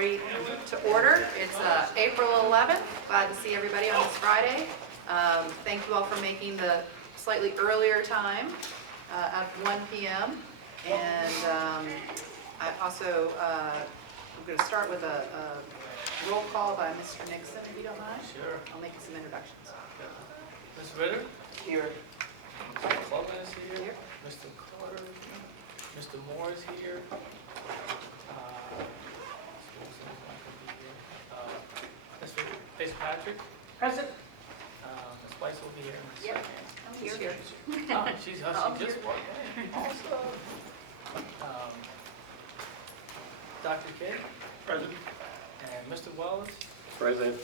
already to order. It's April 11th. Glad to see everybody on this Friday. Thank you all for making the slightly earlier time at 1 p.m. And I also, I'm going to start with a roll call by Mr. Nixon, if you don't mind. Sure. I'll make some introductions. Ms. Ritter? Here. Mr. Clubman is here. Here. Mr. Carter? Mr. Moore is here. Mr. Fitzpatrick? Present. Ms. Weiss will be here in a Yep. second. He's here. Oh, she just walked in. Awesome. Dr. Kidd? Present. And Mr. Wallace? Present.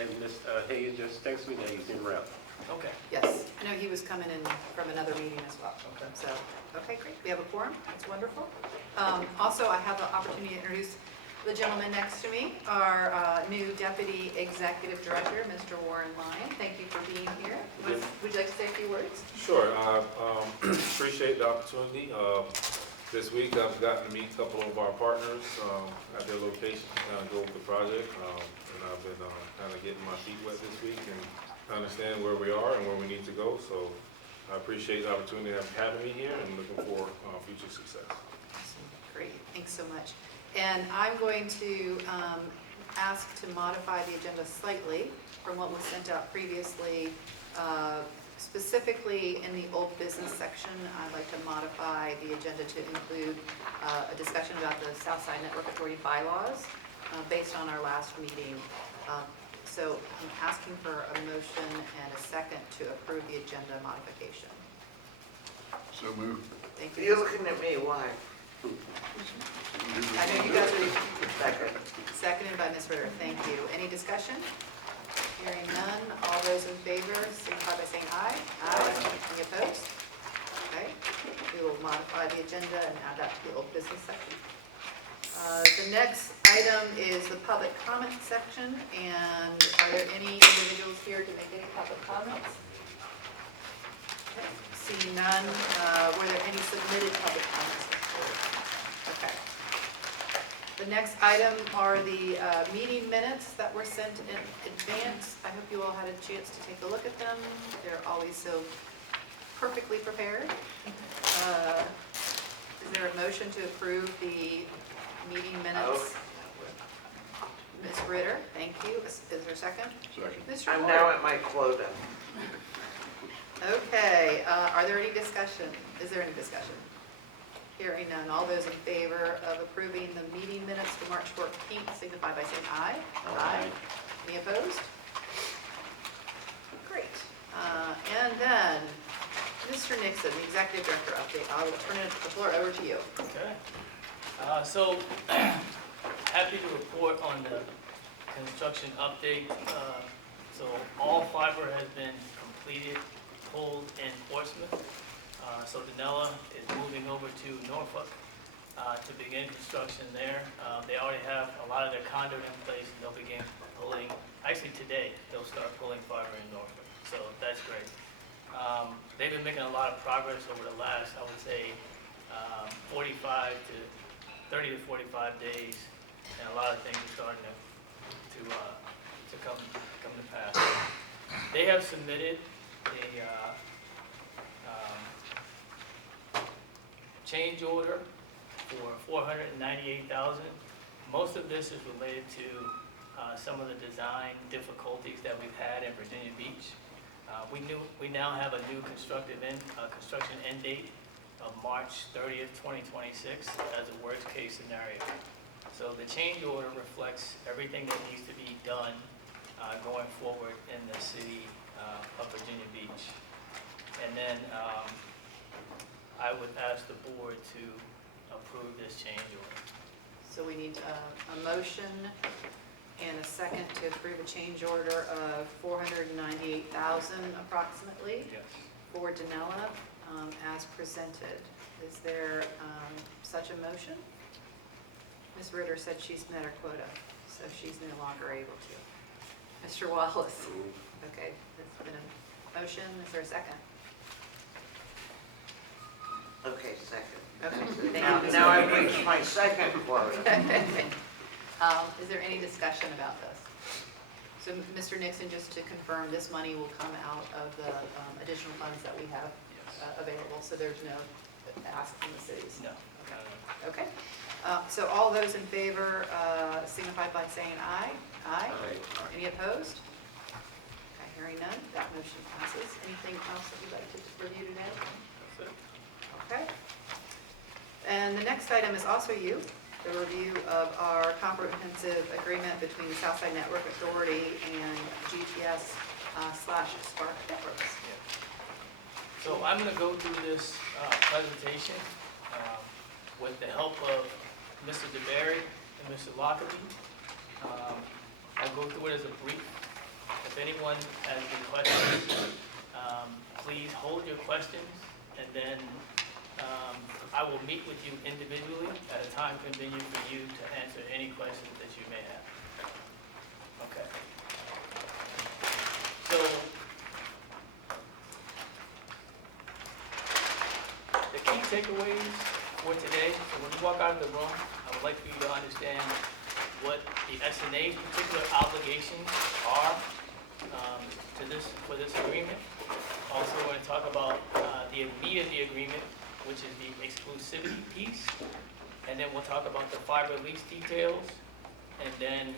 And Ms. Hayes just texted me that he's en route. Okay. Yes, I know he was coming in from another meeting as well. Okay. So, okay, great. We have a quorum. That's wonderful. Also, I have the opportunity to introduce the gentleman next to me, our new Deputy Executive Director, Mr. Warren Lyon. Thank you for being here. Would you like to say a few words? Sure. I appreciate the opportunity. This week I've gotten to meet a couple of our partners at their location to kind of go over the project. And I've been kind of getting my feet wet this week and understand where we are and where we need to go. So I appreciate the opportunity of having me here and looking for future success. Awesome. Great. Thanks so much. And I'm going to ask to modify the agenda slightly from what was sent out previously. Specifically in the old business section, I'd like to modify the agenda to include a discussion about the Southside Network Authority bylaws based on our last meeting. So I'm asking for a motion and a second to approve the agenda modification. So moved. Thank you. You're looking at me, why? I know you guys are Second. seconded by Ms. Ritter. Thank you. Any discussion? Hearing none. All those in favor signify by saying aye. Aye. Any opposed? Okay. We will modify the agenda and add that to the old business section. The next item is the public comment section. And are there any individuals here to make any public comments? Okay. Seeing none. Were there any submitted public comments? Okay. The next item are the meeting minutes that were sent in advance. I hope you all had a chance to take a look at them. They're always so perfectly prepared. Is there a motion to approve the meeting minutes? Ms. Ritter, thank you. Is there a second? Second. Mr. I'm Moore? now at my quota. Okay, are there any discussion? Is there any discussion? Hearing none. All those in favor of approving the meeting minutes to March 14th signify by saying aye. Aye. Any opposed? Great. And then, Mr. Nixon, the Executive Director update. I will turn the floor over to you. Okay. So happy to report on the construction update. So all fiber has been completed, pulled in Portsmouth. So Danella is moving over to Norfolk to begin construction there. They already have a lot of their conduit in place, and they'll begin pulling, actually today, they'll start pulling fiber in Norfolk. So that's great. They've been making a lot of progress over the last, I would say, 30 to 45 days, and a lot of things are starting to come to pass. They have submitted a change order for $498,000. Most of this is related to some of the design difficulties that we've had in Virginia Beach. We now have a new construction end date of March 30th, 2026 as a worst case scenario. So the change order reflects everything that needs to be done going forward in the city of Virginia Beach. And then I would ask the board to approve this change order. So we need a motion and a second to approve a change order of $498,000 approximately Yes. for Danella as presented. Is there such a motion? Ms. Ritter said she's met her quota, so she's no longer able to. Mr. Wallace? Okay, there's been a motion. Is there a second? Okay, second. Okay. Now I've reached my second quota. Is there any discussion about this? So, Mr. Nixon, just to confirm, this money will come out of the additional funds that we have available, so there's no ask from the cities? No. Okay. So all those in favor signify by saying aye. Aye. Any opposed? Okay, hearing none, that motion passes. Anything else that you'd like to review today? That's it. Okay. And the next item is also you, the review of our comprehensive agreement between the Southside Network Authority and GTS / Spark Networks. So I'm going to go through this presentation with the help of Mr. DeBerry and Mr. Lockerbie. I'll go through it as a brief. If anyone has any questions, please hold your questions, and then I will meet with you individually at a time convenient for you to answer any questions that you may have. Okay. So, the key takeaways for today, so when you walk out of the room, I would like for you to understand what the SNA's particular obligations are for this agreement. Also, we're going to talk about the meat of the agreement, which is the exclusivity piece, and then we'll talk about the fiber lease details, and then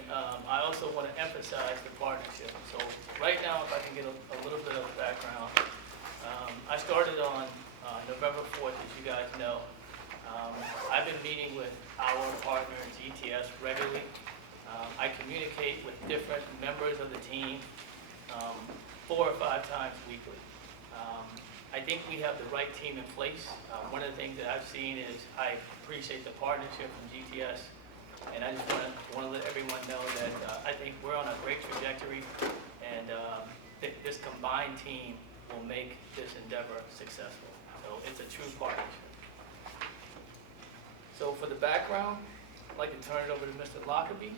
I also want to emphasize the partnership. So right now, if I can get a little bit of background, I started on November 4th, as you guys know. I've been meeting with our partner, GTS, regularly. I communicate with different members of the team 4 or 5 times weekly. I think we have the right team in place. One of the things that I've seen is I appreciate the partnership from GTS, and I just want to let everyone know that I think we're on a great trajectory, and this combined team will make this endeavor successful. So it's a true partnership. So for the background, I'd like to turn it over to Mr. Lockerbie,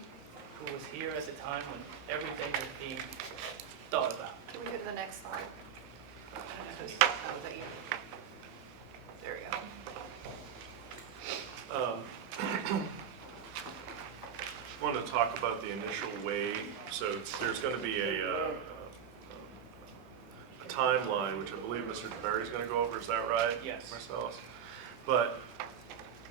who was here at the time when everything was being thought about. Can we go to the next slide? I don't know who's, oh, is that you? There we go. I want to talk about the initial way. So there's going to be a timeline, which I believe Mr. DeBerry is going to go over. Is that right? Yes. Marcellus? But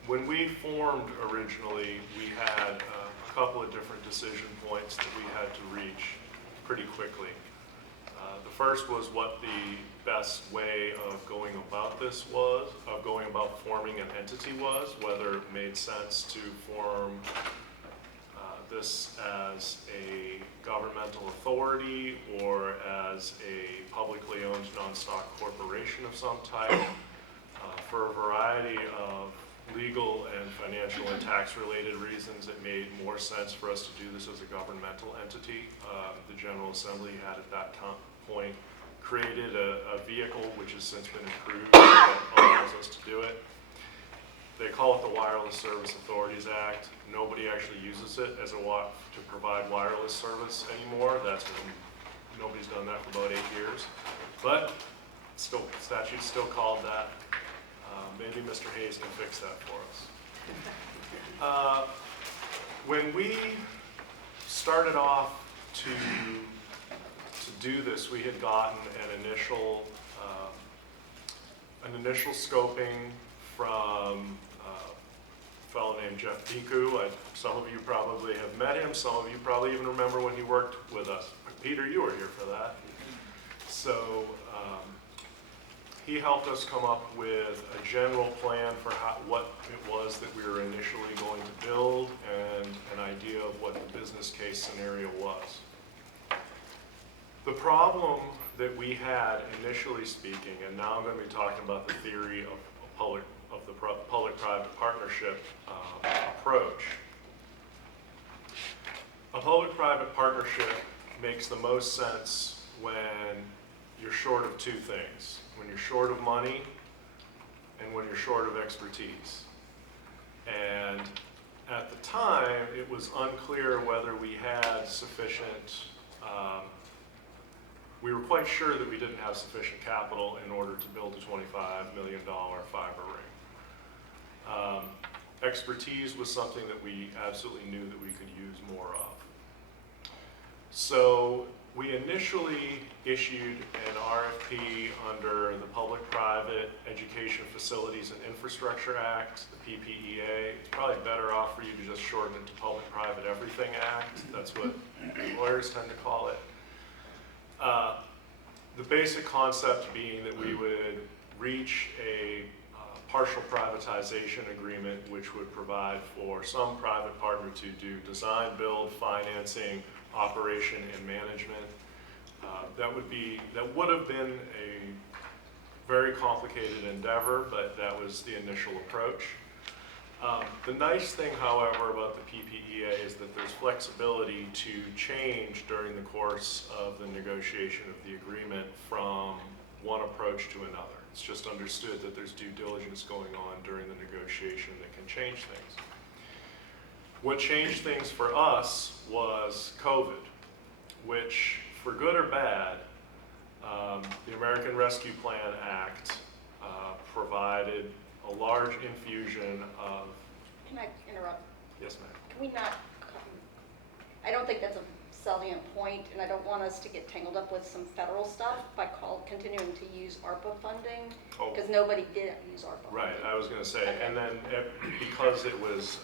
when we formed originally, we had a couple of different decision points that we had to reach pretty quickly. The first was what the best way of going about this was, of going about forming an entity was, whether it made sense to form this as a governmental authority or as a publicly owned non-stock corporation of some type. For a variety of legal and financial and tax-related reasons, it made more sense for us to do this as a governmental entity. The General Assembly had at that point created a vehicle which has since been approved that allows us to do it. They call it the Wireless Service Authorities Act. Nobody actually uses it as to provide wireless service anymore. Nobody's done that for about 8 years. But still, statute's still called that. Maybe Mr. Hayes can fix that for us. When we started off to do this, we had gotten an initial scoping from a fellow named Jeff Piku. Some of you probably have met him. Some of you probably even remember when he worked with us. Peter, you were here for that. So he helped us come up with a general plan for what it was that we were initially going to build and an idea of what the business case scenario was. The problem that we had, initially speaking, and now I'm going to be talking about the theory of the public-private partnership approach. A public-private partnership makes the most sense when you're short of 2 things. When you're short of money and when you're short of expertise. And at the time, it was unclear whether we had sufficient, we were quite sure that we didn't have sufficient capital in order to build a $25 million fiber ring. Expertise was something that we absolutely knew that we could use So we initially issued an RFP under the Public-Private Education Facilities and Infrastructure Act, the PPEA. It's probably better off for you to just shorten it to Public-Private Everything Act. That's what lawyers tend to call it. The basic concept being that we would reach a partial privatization agreement which would provide for some private partner to do design, build, financing, operation, and management. That would have been a very complicated endeavor, but that was the initial approach. The nice thing, however, about the PPEA is that there's flexibility to change during the course of the negotiation of the agreement from one approach to another. It's just understood that there's due diligence going on during the negotiation that can change things. What changed things for us was COVID, which, for good or bad, the American Rescue Plan Act provided a large infusion of... Can I interrupt? Yes, ma'am. Can we not, I don't think that's a salient point, and I don't want us to get tangled up with some federal stuff by continuing to use ARPA funding, because nobody did use ARPA funding. Right, I was going to say, Okay. and then because it was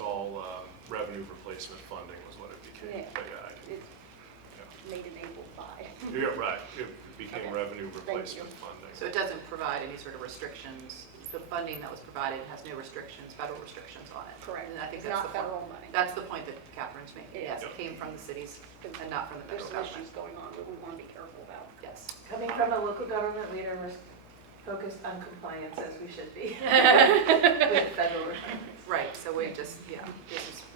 all revenue replacement funding was what it became. Yeah. But yeah, I can- It's made enabled by. yeah, right. It became Okay. revenue Thank replacement you. funding. So it doesn't provide any sort of restrictions. The funding that was provided has no restrictions, federal restrictions on it. Correct. And I think It's that's not the point. federal money. That's the point that Catherine's making. Yeah. Yes, it came from the cities and not from the There's federal some government. issues going on that we want to be careful about. Yes. Coming from a local government leader, we're focused on compliance as we should be with federal requirements. Right, so we just,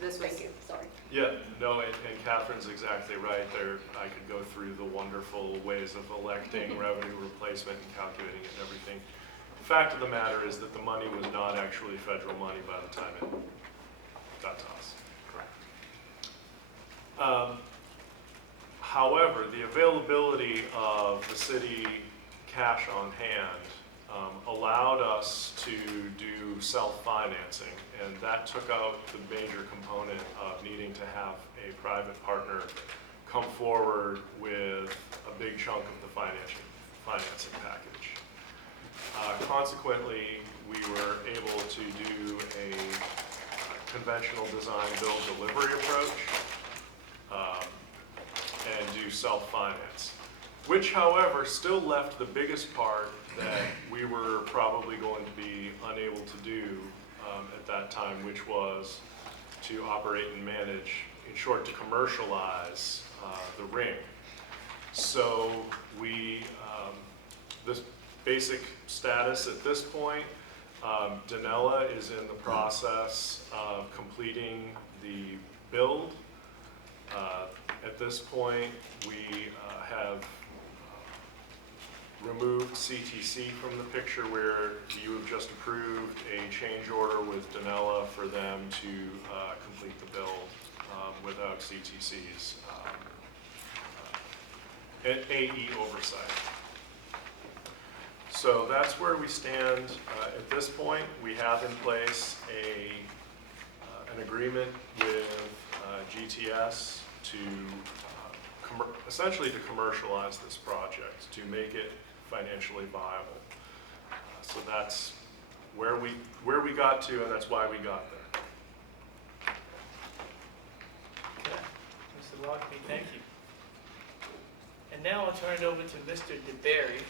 this was, Thank you, sorry. Yeah, no, and Catherine's exactly right. I could go through the wonderful ways of electing revenue replacement and calculating it and everything. The fact of the matter is that the money was not actually federal money by the time it got to us. correct. However, the availability of the city cash on hand allowed us to do self-financing, and that took out the major component of needing to have a private partner come forward with a big chunk of the financing package. Consequently, we were able to do a conventional design, build, delivery approach and do self-finance, which, however, still left the biggest part that we were probably going to be unable to do at that time, which was to operate and manage, in short, to commercialize the ring. So this basic status at this point, Danella is in the process of completing the build. At this point, we have removed CTC from the picture, where you have just approved a change order with Danella for them to complete the build without CTC's AE oversight. So that's where we stand at this point. We have in place an agreement with GTS to essentially to commercialize this project, to make it financially viable. So that's where we got to, and that's why we got there. Okay, Mr. Lockley, thank you. And now I'll turn it over to Mr. DeBerry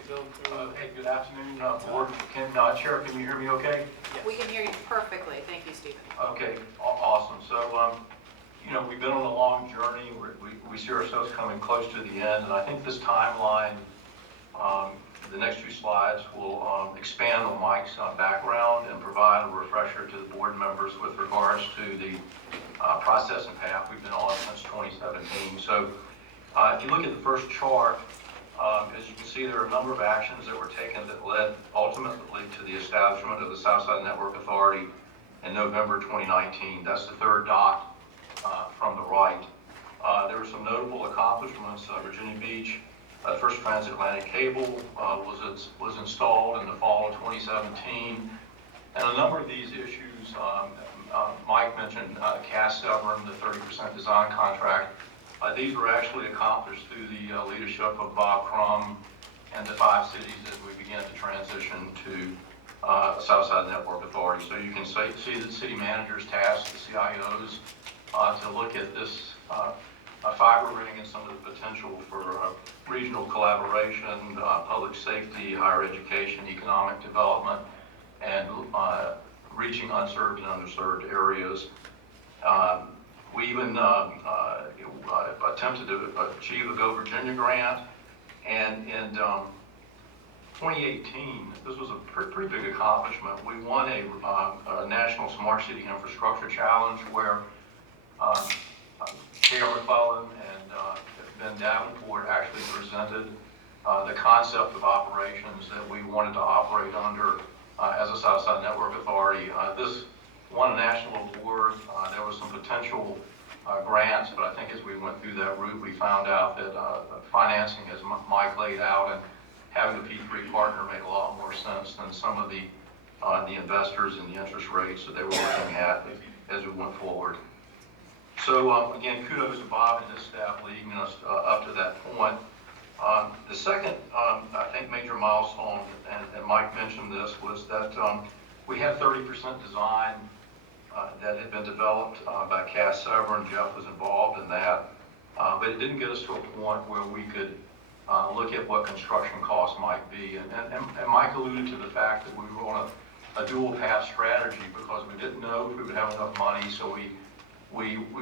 to go through. Hey, good afternoon, Board. Chair, can you hear me okay? Yes. We can hear you perfectly. Thank you, Stephen. Okay, awesome. So, we've been on a long journey. We see ourselves coming close to the end, and I think this timeline, the next few slides will expand on Mike's background and provide a refresher to the board members with regards to the process and path we've been on since 2017. So, if you look at the first chart, as you can see, there are a number of actions that were taken that led ultimately to the establishment of the Southside Network Authority in November 2019. That's the third dot from the right. There were some notable accomplishments. Virginia Beach, first transatlantic cable was installed in the fall of 2017. And a number of these issues Mike mentioned Cass Severn, the 30% design contract. These were actually accomplished through the leadership of Bob Crum and the 5 cities as we began to transition to Southside Network Authority. So you can see the city managers tasked the CIOs to look at this fiber ring and some of the potential for regional collaboration, public safety, higher education, economic development, and reaching unserved and underserved areas. We even attempted to achieve a Go Virginia grant, and in 2018, this was a pretty big accomplishment. We won a National Smart City Infrastructure Challenge where K.R. McClellan and Ben Davenport actually presented the concept of operations that we wanted to operate under as a Southside Network Authority. This won a national award. There was some potential grants, but I think as we went through that route, we found out that financing, as Mike laid out, and having a P3 partner make a lot more sense than some of the investors and the interest rates that they were looking at as we went forward. So again, kudos to Bob and his staff leading us up to that point. The second, I think, major milestone, and Mike mentioned this, was that we had 30% design that had been developed by Cass Severn. Jeff was involved in that, but it didn't get us to a point where we could look at what construction costs might be. And Mike alluded to the fact that we were on a dual path strategy because we didn't know if we would have enough money, so we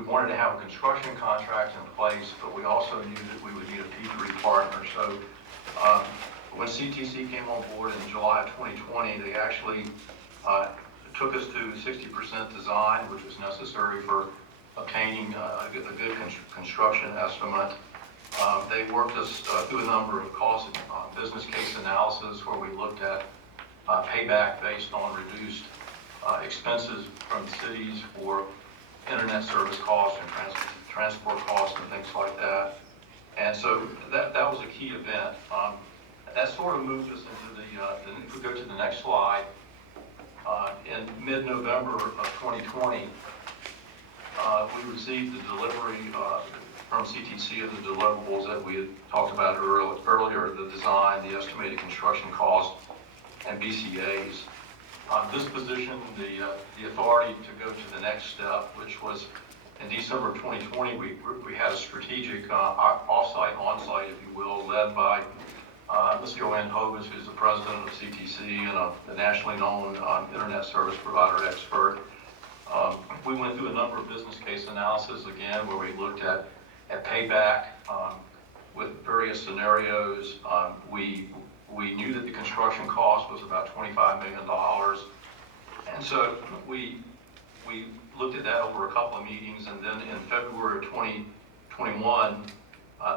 wanted to have a construction contract in place, but we also knew that we would need a P3 partner. So when CTC came on board in July of 2020, they actually took us to 60% design, which was necessary for obtaining a good construction estimate. They worked us through a number of cost business case analysis where we looked at payback based on reduced expenses from cities for internet service costs and transport costs and things like that. And so that was a key event. That sort of moved us into if we go to the next slide, in mid-November of 2020, we received the delivery from CTC of the deliverables that we had talked about earlier, the design, the estimated construction cost, and BCAs. This positioned the authority to go to the next step, which was in December 2020, we had a strategic off-site, on-site, if you will, led by Ms. Joanne Hovis, who's the president of CTC and a nationally known internet service provider expert. We went through a number of business case analysis again, where we looked at payback with various scenarios. We knew that the construction cost was about $25 million. And so we looked at that over a couple of meetings, and then in February of 2021,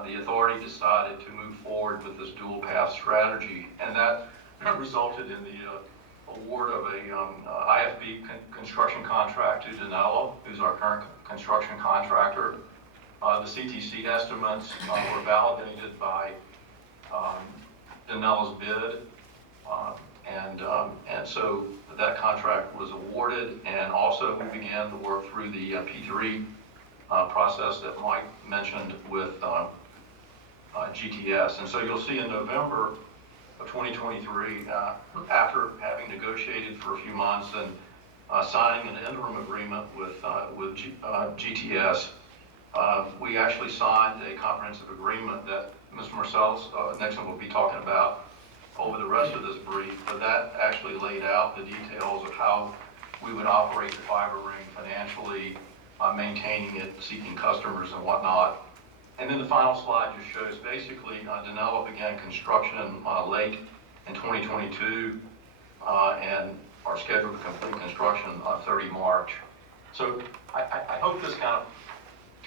the authority decided to move forward with this dual path strategy. And that resulted in the award of a IFB construction contract to Danella, who's our current construction contractor. The CTC estimates were validated by Danella's bid, and so that contract was awarded, and also we began to work through the P3 process that Mike mentioned with GTS. And so you'll see in November of 2023, after having negotiated for a few months and signing an interim agreement with GTS, we actually signed a comprehensive agreement that Mr. Marcellus Nixon will be talking about over the rest of this brief, but that actually laid out the details of how we would operate the fiber ring financially, maintaining it, seeking customers and whatnot. And then the final slide just shows basically Danella began construction late in 2022 and are scheduled to complete construction on 30 March. So I hope this kind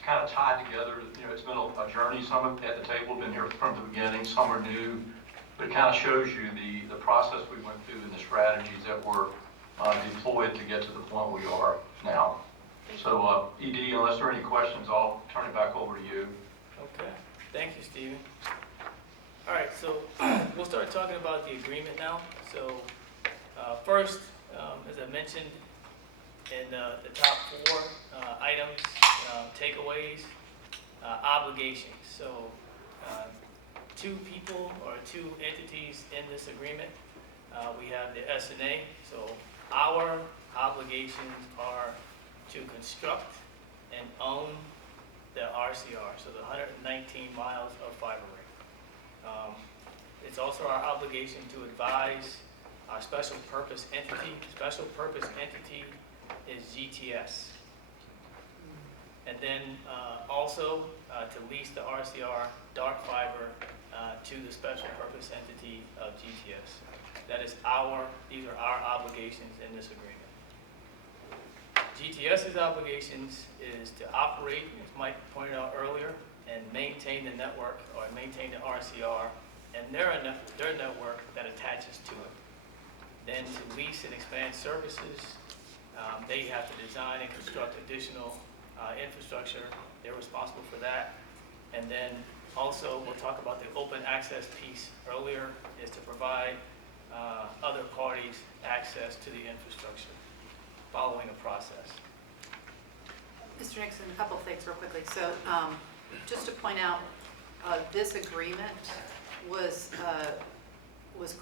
of tied together. You know, it's been a journey. Some at the table have been here from the beginning, some are new, but it kind of shows you the process we went through and the strategies that were deployed to get to the point we are now. So ED, unless there are any questions, I'll turn it back over to you. Okay, thank you, Stephen. All right, so we'll start talking about the agreement now. So first, as I mentioned, in the top four items, takeaways, obligations. So two people or two entities in this agreement. We have the SNA. So our obligations are to construct and own the RCR, so the 119 miles of fiber ring. It's also our obligation to advise our special purpose entity. Special purpose entity is GTS. And then also to lease the RCR dark fiber to the special purpose entity of GTS. These are our obligations in this agreement. GTS's obligations is to operate, as Mike pointed out earlier, and maintain the network or maintain the RCR and their network that attaches to it. Then to lease and expand services, they have to design and construct additional infrastructure. They're responsible for that. And then also, we'll talk about the open access piece earlier, is to provide other parties access to the infrastructure following a process. Mr. Nixon, a couple of things real quickly. So just to point out, this agreement was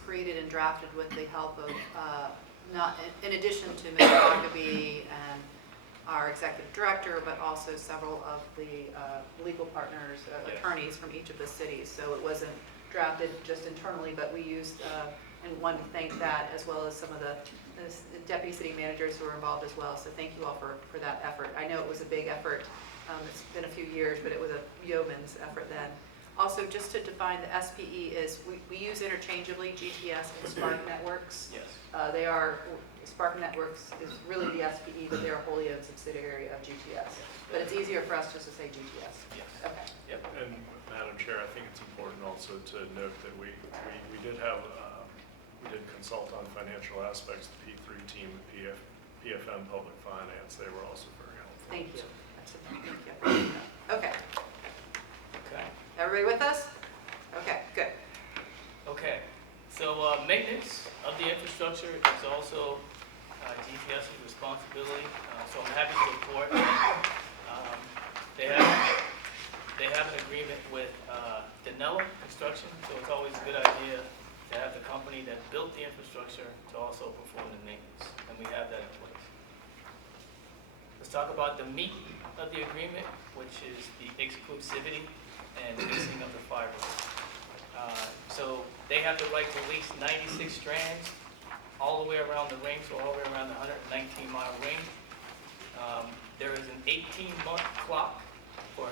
created and drafted with the help of, not in addition to Mr. Huckabee and our executive director, but also several of the legal partners, attorneys from each of the cities. So it wasn't drafted just internally, but we used, and wanted to thank that, as well as some of the deputy city managers who were involved as well. So thank you all for that effort. I know it was a big effort. It's been a few years, but it was a yeoman's effort then. Also, just to define the SPE is, we use interchangeably GTS and Spark Networks. Yes. They are, Spark Networks is really the SPE, but they're a wholly owned subsidiary of GTS. But it's easier for us just to say GTS. Yes. Okay. Yep. And Madam Chair, I think it's important also to note that we did have, we did consult on financial aspects, the P3 team at PFM Public Finance. They were also very helpful. Thank you. That's a, thank you. Okay. Okay. Everybody with us? Okay, good. Okay. So maintenance of the infrastructure is also GTS's responsibility. So I'm happy to report they have an agreement with Danella Construction. So it's always a good idea to have the company that built the infrastructure to also perform the maintenance, and we have that in place. Let's talk about the meat of the agreement, which is the exclusivity and leasing of the fiber. So they have the right to lease 96 strands all the way around the ring, so all the way around the 119-mile ring. There is an 18-month clock for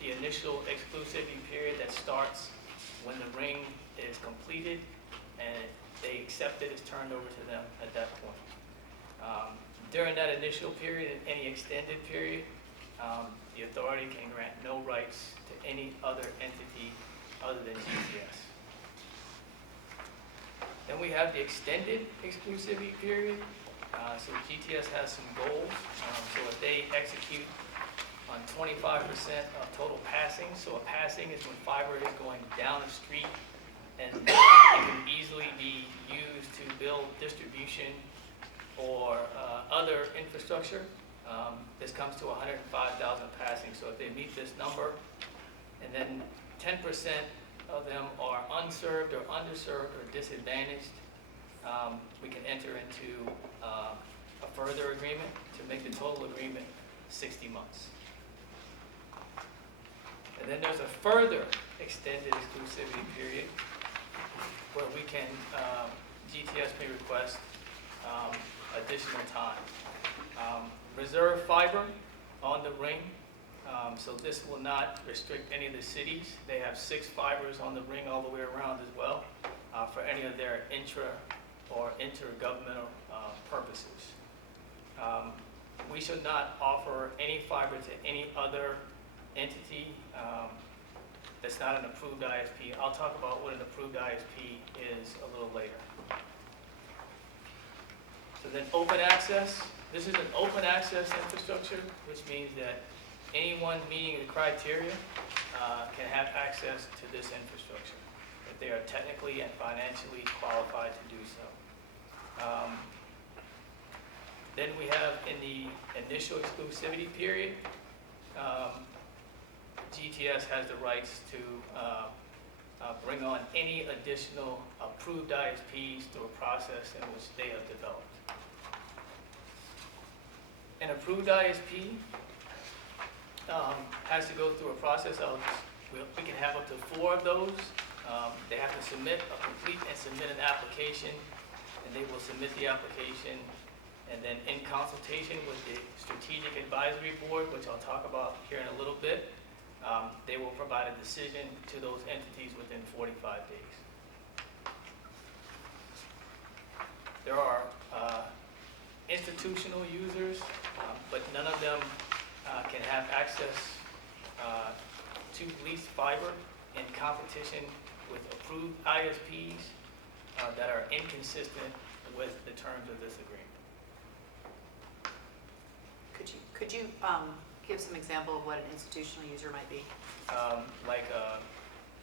the initial exclusivity period that starts when the ring is completed and they accept it, it's turned over to them at that point. During that initial period and any extended period, the authority can grant no rights to any other entity other than GTS. Then we have the extended exclusivity period. So GTS has some goals. So if they execute on 25% of total passing, so a passing is when fiber is going down the street and it can easily be used to build distribution or other infrastructure. This comes to 105,000 passing. So if they meet this number, and then 10% of them are unserved or underserved or disadvantaged, we can enter into a further agreement to make the total agreement 60 months. And then there's a further extended exclusivity period where we can, GTS may request additional time. Reserve fiber on the ring. So this will not restrict any of the cities. They have 6 fibers on the ring all the way around as well for any of their intra or intergovernmental purposes. We should not offer any fiber to any other entity that's not an approved ISP. I'll talk about what an approved ISP is a little later. So then open access. This is an open access infrastructure, which means that anyone meeting the criteria can have access to this infrastructure if they are technically and financially qualified to do so. Then we have in the initial exclusivity period, GTS has the rights to bring on any additional approved ISPs through a process in which they have developed. An approved ISP has to go through a process of, we can have up to 4 of those. They have to complete and submit an application, and they will submit the application, and then in consultation with the Strategic Advisory Board, which I'll talk about here in a little bit, they will provide a decision to those entities within 45 days. There are institutional users, but none of them can have access to leased fiber in competition with approved ISPs that are inconsistent with the terms of this agreement. Could you give some example of what an institutional user might be? Like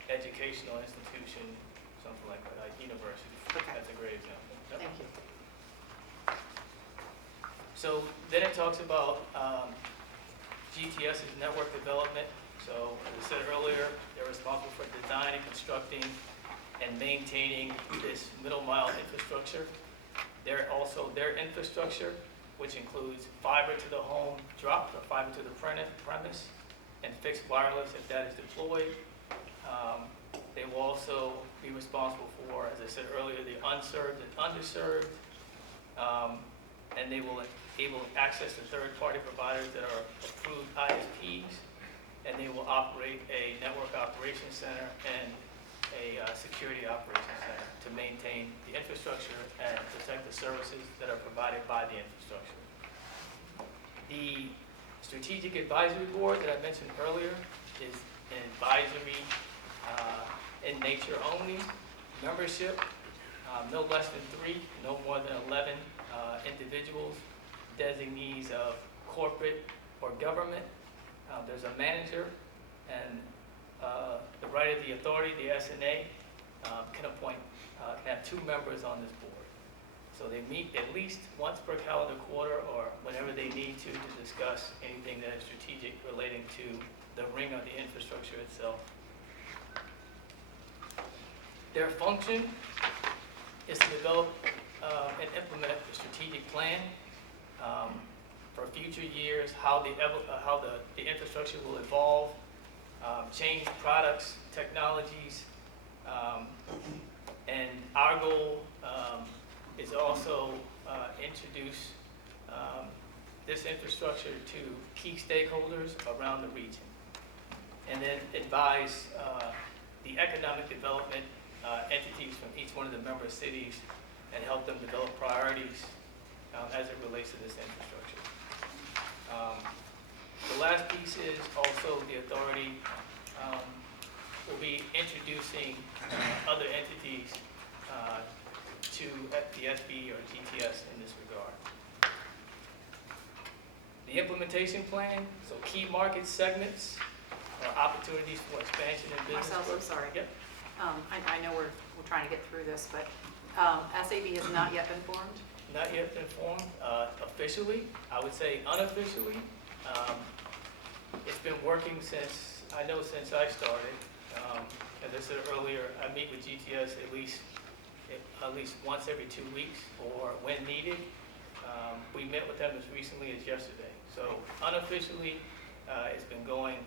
educational institution, something like that, like university. Okay. That's a great example. Yep. Thank you. So then it talks about GTS's network development. So as I said earlier, they're responsible for designing, constructing, and maintaining this middle mile infrastructure. They're also their infrastructure, which includes fiber to the home drop, or fiber to the premise, and fixed wireless if that is deployed. They will also be responsible for, as I said earlier, the unserved and underserved, and they will able to access the third-party providers that are approved ISPs, and they will operate a network operations center and a security operations center to maintain the infrastructure and protect the services that are provided by the infrastructure. The Strategic Advisory Board that I mentioned earlier is an advisory in nature only. Membership, no less than 3, no more than 11 individuals, designees of corporate or government. There's a manager, and the right of the authority, the SNA, can have 2 members on this board. So they meet at least once per calendar quarter or whenever they need to discuss anything that is strategic relating to the ring of the infrastructure itself. Their function is to develop and implement a strategic plan for future years, how the infrastructure will evolve, change products, technologies, and our goal is also introduce this infrastructure to key stakeholders around the region, and then advise the economic development entities from each one of the member cities and help them develop priorities as it relates to this infrastructure. The last piece is also the authority will be introducing other entities to the SB or GTS in this regard. The implementation plan, so key market segments or opportunities for expansion in business. Marcel, I'm sorry. Yep. I know we're trying to get through this, but SAB has not yet been formed? Not yet been formed officially. I would say unofficially. It's been working since I started. As I said earlier, I meet with GTS at least once every 2 weeks or when needed. We met with them as recently as yesterday. So unofficially, it's been going,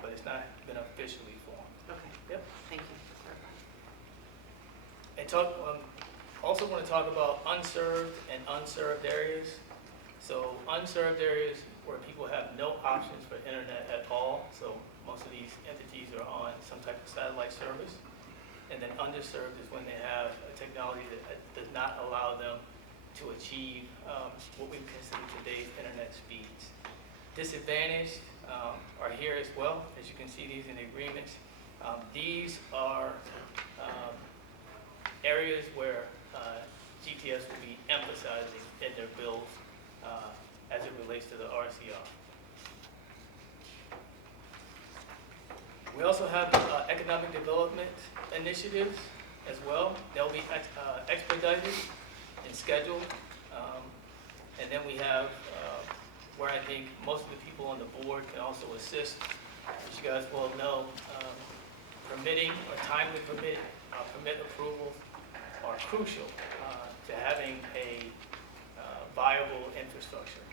but it's not been officially formed. Okay. Yep. Thank you for clarifying. And also want to talk about unserved and unserved areas. So unserved areas where people have no options for internet at all. So most of these entities are on some type of satellite service. And then underserved is when they have a technology that does not allow them to achieve what we consider today's internet speeds. Disadvantaged are here as well. As you can see these in the agreements. These are areas where GTS will be emphasizing in their bills as it relates to the RCR. We also have economic development initiatives as well. They'll be expedited and scheduled. And then we have, where I think most of the people on the board can also assist, as you guys well know, permitting or timely permit approvals are crucial to having a viable infrastructure.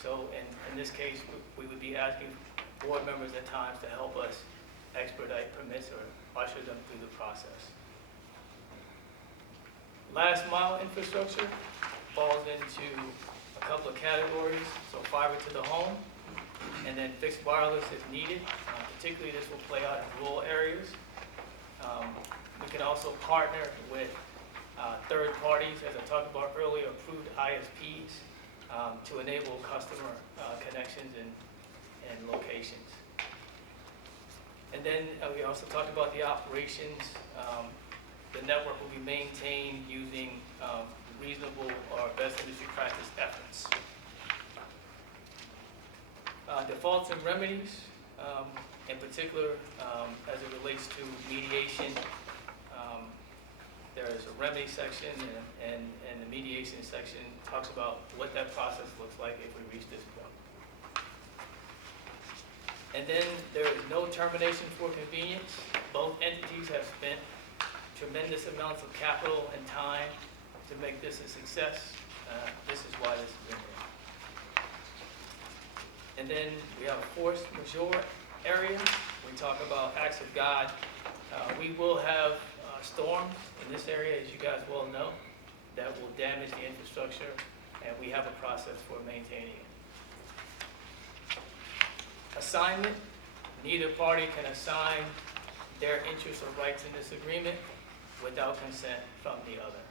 So in this case, we would be asking board members at times to help us expedite permits or usher them through the process. Last mile infrastructure falls into a couple of categories, so fiber to the home, and then fixed wireless if needed. Particularly this will play out in rural areas. We can also partner with third parties, as I talked about earlier, approved ISPs to enable customer connections and locations. And then we also talked about the operations. The network will be maintained using reasonable or best industry practice efforts. Defaults and remedies, in particular, as it relates to mediation, there is a remedy section and the mediation section talks about what that process looks like if we reach this point. And then there is no termination for convenience. Both entities have spent tremendous amounts of capital and time to make this a success. This is why this is in here. And then we have a force majeure area. We talk about acts of God. We will have storms in this area, as you guys well know, that will damage the infrastructure, and we have a process for maintaining it. Assignment. Neither party can assign their interests or rights in this agreement without consent from the other.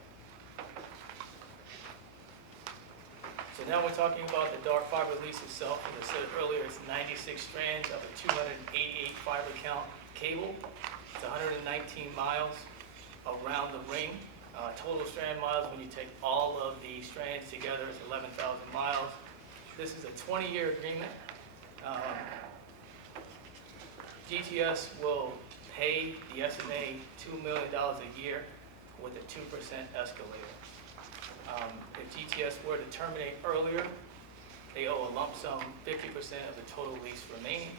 So now we're talking about the dark fiber lease itself. As I said earlier, it's 96 strands of a 288 fiber count cable. It's 119 miles around the ring. Total strand miles, when you take all of the strands together, is 11,000 miles. This is a 20-year agreement. GTS will pay the SNA $2 million a year with a 2% escalator. If GTS were to terminate earlier, they owe a lump sum 50% of the total lease remaining.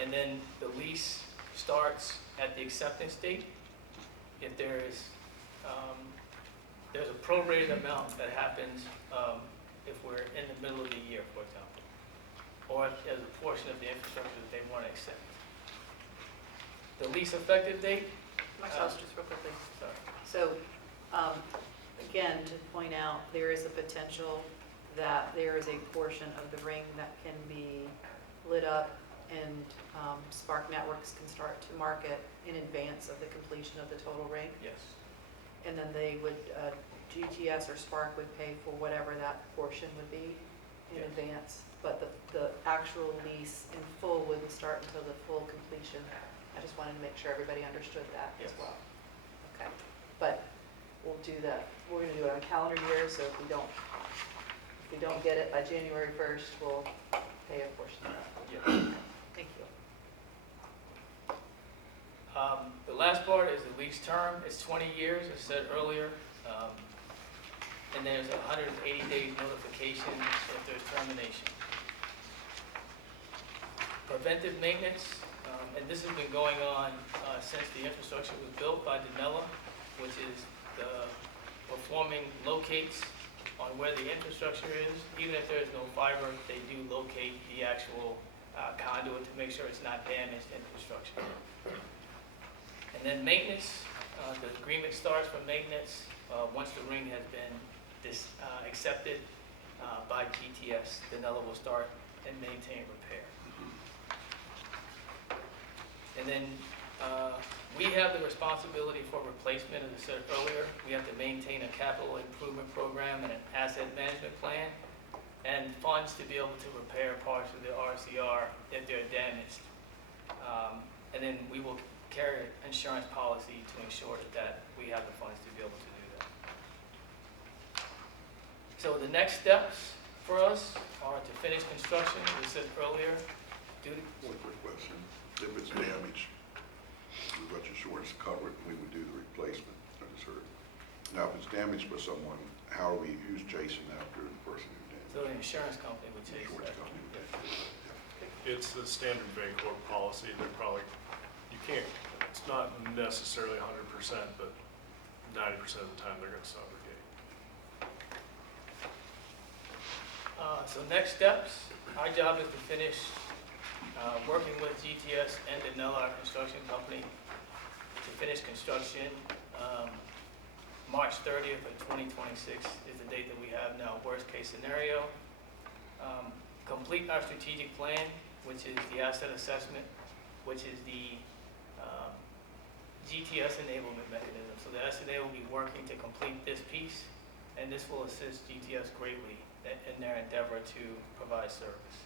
And then the lease starts at the acceptance date. If there's a prorated amount that happens if we're in the middle of the year, for example, or if there's a portion of the infrastructure that they want to accept. The lease effective date. Myself, just real quickly. Sorry. So, again, to point out, there is a potential that there is a portion of the ring that can be lit up and Spark Networks can start to market in advance of the completion of the total ring. Yes. And then they would, GTS or Spark would pay for whatever that portion would be in Yes. advance. But the actual lease in full wouldn't start until the full completion. I just wanted to make sure everybody understood that as Yes. well. Okay. But we'll do that. We're going to do it on calendar year, so if we don't get it by January 1st, we'll pay a portion of that. Yeah. Thank you. The last part is the lease term. It's 20 years, as I said earlier. And there's 180 days notification if there's termination. Preventive maintenance, and this has been going on since the infrastructure was built by Danella, which is the performing locates on where the infrastructure is. Even if there's no fiber, they do locate the actual conduit to make sure it's not damaged infrastructure. And then maintenance, the agreement starts for maintenance once the ring has been accepted by GTS. Danella will start and maintain repair. And then we have the responsibility for replacement, as I said earlier. We have to maintain a capital improvement program and an asset management plan and funds to be able to repair parts of the RCR if they're damaged. And then we will carry an insurance policy to ensure that we have the funds to be able to do that. So the next steps for us are to finish construction, as I said earlier. One quick question. If it's damaged, we let your insurance cover it, we would do the replacement, I just heard. Now, if it's damaged by someone, who's chasing after the person who So damaged the insurance company would it? chase Insurance that. company. It's the standard Bancorp policy. They're probably, you can't, it's not necessarily 100%, but 90% of the time they're going to subrogate. So next steps, our job is to finish working with GTS and the Nella Construction Company to finish construction. March 30th of 2026 is the date that we have now, worst case scenario. Complete our strategic plan, which is the asset assessment, which is the GTS enablement mechanism. So the SNA will be working to complete this piece, and this will assist GTS greatly in their endeavor to provide service.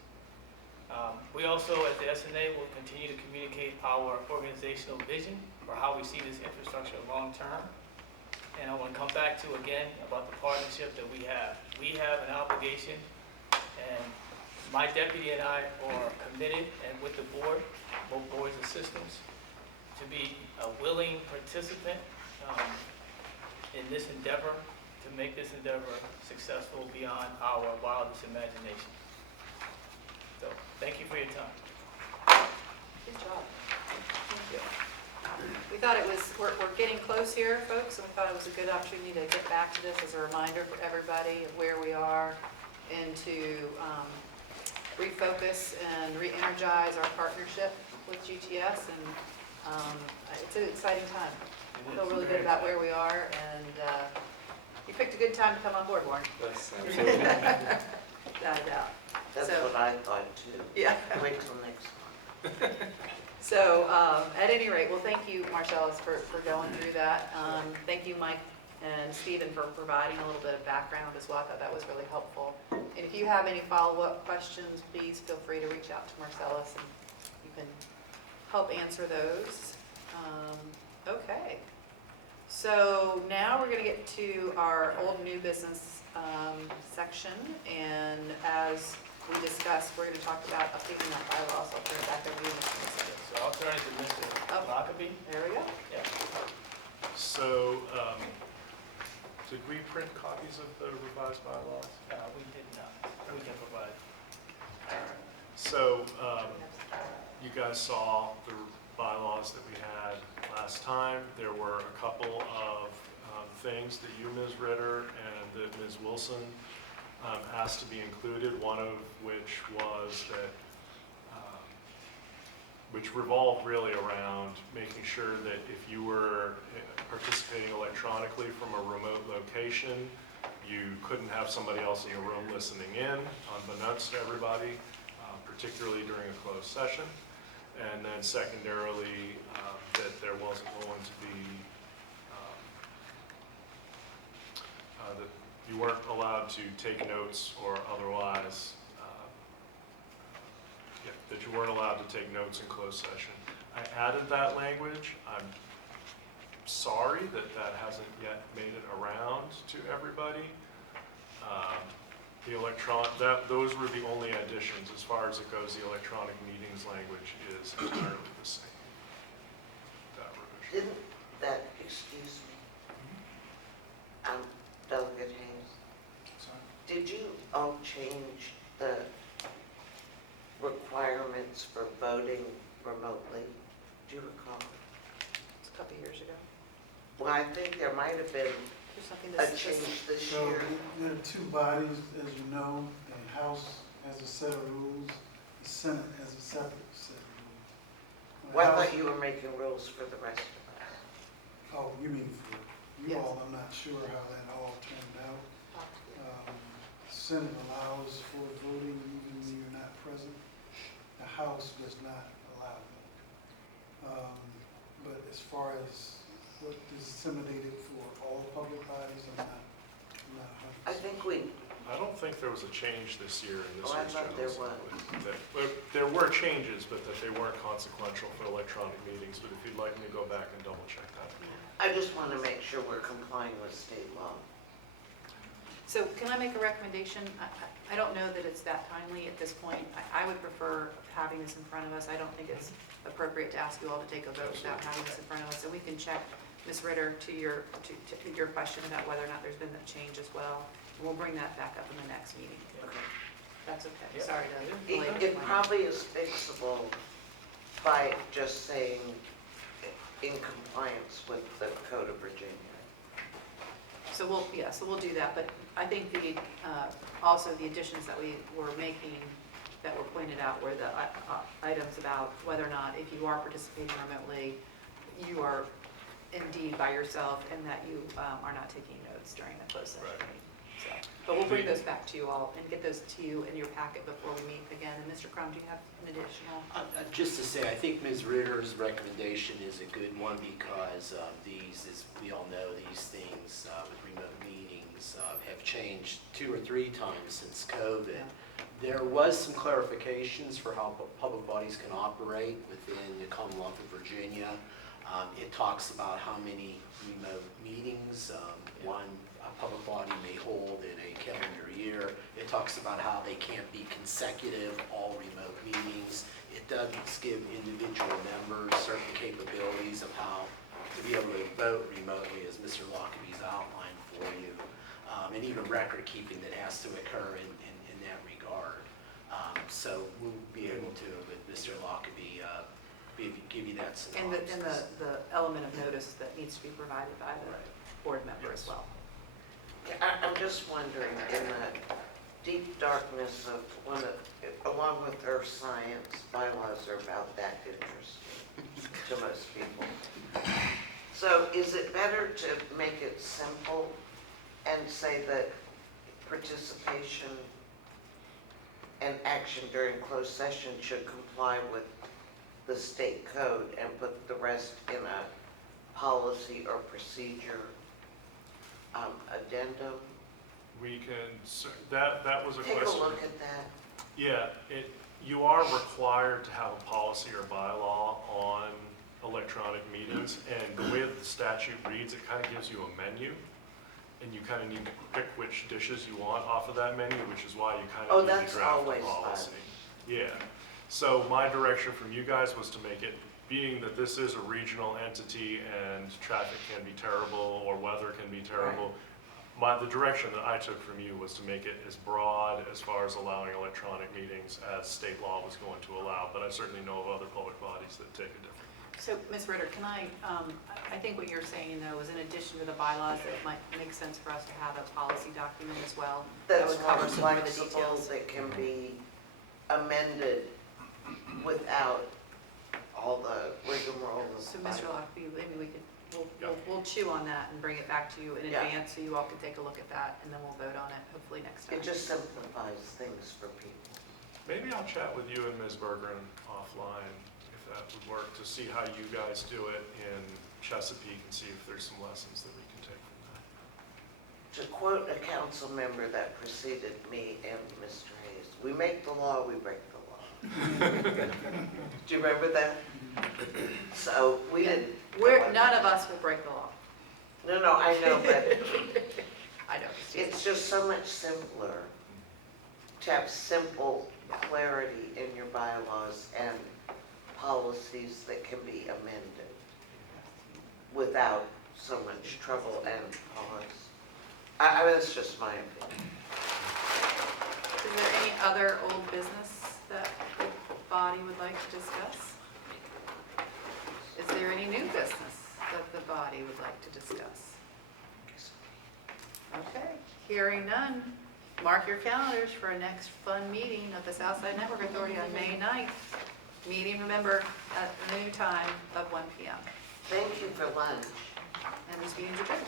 We also, at the SNA, will continue to communicate our organizational vision for how we see this infrastructure long-term. And I want to come back to, again, about the partnership that we have. We have an obligation, and my deputy and I are committed, and with the board, both boards and systems, to be a willing participant in this endeavor, to make this endeavor successful beyond our wildest imagination. So, thank you for your time. Good job. Thank you. We thought it was, we're getting close here, folks, and we thought it was a good opportunity to get back to this as a reminder for everybody of where we are and to refocus and re-energize our partnership with GTS. And it's an exciting time. I feel really good about where we are, and you picked a good time to come on board, Warren. Yes, Without a doubt. That's So- what I thought too. Yeah. Wait till next month. So at any rate, well, thank you, Marcellus, for going through that. Thank you, Mike and Stephen, for providing a little bit of background as well. I thought that was really helpful. And if you have any follow-up questions, please feel free to reach out to Marcellus, and you can help answer those. Okay. So now we're going to get to our old new business section. And as we discussed, we're going to talk about updating our bylaws. I'll turn it back over to you, Mr. Mason. So I'll turn it to Mr. Lockerbie. There we go. Yeah. So, did we print copies of the revised bylaws? We did not. We can provide. So, you guys saw the bylaws that we had last time. There were a couple of things that you, Ms. Ritter, and that Ms. Wilson asked to be included, one of which was that, which revolved really around making sure that if you were participating electronically from a remote location, you couldn't have somebody else in the room listening in, unbeknownst to everybody, particularly during a closed session. And then secondarily, that there wasn't going to be, that you weren't allowed to take notes or otherwise, that you weren't allowed to take notes in closed session. I added that language. I'm sorry that that hasn't yet made it around to everybody. Those were the only additions. As far as it goes, the electronic meetings language is entirely the same. That revision. Didn't that, excuse me, Delegate Hayes, Sorry. did you all change the requirements for voting remotely? Do you recall? It's a couple of years ago. Well, I think there might have been There's something a that's change this So year. there are two bodies, as you know. The House has a set of rules, the Senate has a separate set of rules. The Well, I House- thought you were making rules for the rest of us. Oh, you mean for you Yes. all, I'm not sure how that all turned out. The Senate allows for voting even when you're not present. The House does not allow that. But as far as what is disseminated for all public bodies, I'm not 100%. I think we, I don't think there was a change this year in this Oh, I year's thought General there Assembly. But there were changes, but that they weren't consequential for electronic meetings. But if you'd like me to go back and double check that. I just want to make sure we're complying with state law. So can I make a recommendation? I don't know that it's that timely at this point. I would prefer having this in front of us. I don't think it's appropriate to ask you all to take a vote without having this in front of us. So we can check Ms. Ritter, to your question about whether or not there's been that change as well. And we'll bring that back up in the next meeting. That's okay. Yeah. Sorry to delay It probably is fixable by just saying in compliance with the Code of Virginia. So we'll do that, but I think also the additions that we were making that were pointed out were the items about whether or not if you are participating remotely, you are indeed by yourself and that you are not taking notes during the closed session Right. meeting. So, but we'll bring those back to you all and get those to you in your packet before we meet again. And Mr. Crum, do you have an additional? Just to say, I think Ms. Ritter's recommendation is a good one because these, as we all know, these things with remote meetings have changed 2 or 3 times since COVID. Yeah. There was some clarifications for how public bodies can operate within the Commonwealth of Virginia. It talks about how many remote meetings one public body may hold in a calendar year. It talks about how they can't be consecutive, all remote meetings. It does give individual members certain capabilities of how to be able to vote remotely, as Mr. Lockaby's outlined for you, and even record keeping that has to occur in that regard. So we'll be able to, with Mr. Lockaby, give you that synopsis. And the element of notice that needs to be provided by the board member as well. I'm just wondering, in the deep darkness of along with earth science, bylaws are about that interesting to most people. So is it better to make it simple and say that participation and action during closed session should comply with the state code and put the rest in a policy or procedure addendum? We can, that was a question. Take a look at that. Yeah, you are required to have a policy or bylaw on electronic meetings, and the way that the statute reads, it kind of gives you a menu, and you kind of need to pick which dishes you want off of that menu, which is why you kind of need to draft a policy. Yeah, so my direction from you guys was to make it, being that this is a regional entity and traffic can be terrible or weather can be terrible, the direction that I took from you was to make it as broad as far as allowing electronic meetings as state law was going to allow, but I certainly know of other public bodies that take a different. So, Ms. Ritter, can I think what you're saying though is in addition to the bylaws, it might make sense for us to have a policy document as well. That That's would cover more some of the flexible, details. that can be amended without all the rigmarole of So, Mr. Lockley, maybe we could, we'll chew on that and bring it back to you in Yeah. advance so you all can take a look at that and then we'll vote on it hopefully next time. It just simplifies things for people. Maybe I'll chat with you and Ms. Bergeron offline, if that would work, to see how you guys do it in Chesapeake and see if there's some lessons that we can take from that. To quote a council member that preceded me and Mr. Hayes, we make the law, we break the law. Do you remember that? So we didn't. None of us will break the law. No, I know, but I know. it's just so much simpler to have simple clarity in your bylaws and policies that can be amended without so much trouble and pause. I mean, it's just my opinion. Is there any other old business that the body would like to discuss? Is there any new business that the body would like to discuss? Okay, hearing none. Mark your calendars for our next fun meeting of the Southside Network Authority on May 9th. Meeting, remember, at the new time of 1 p.m. Thank you for lunch. And this meeting's adjourned.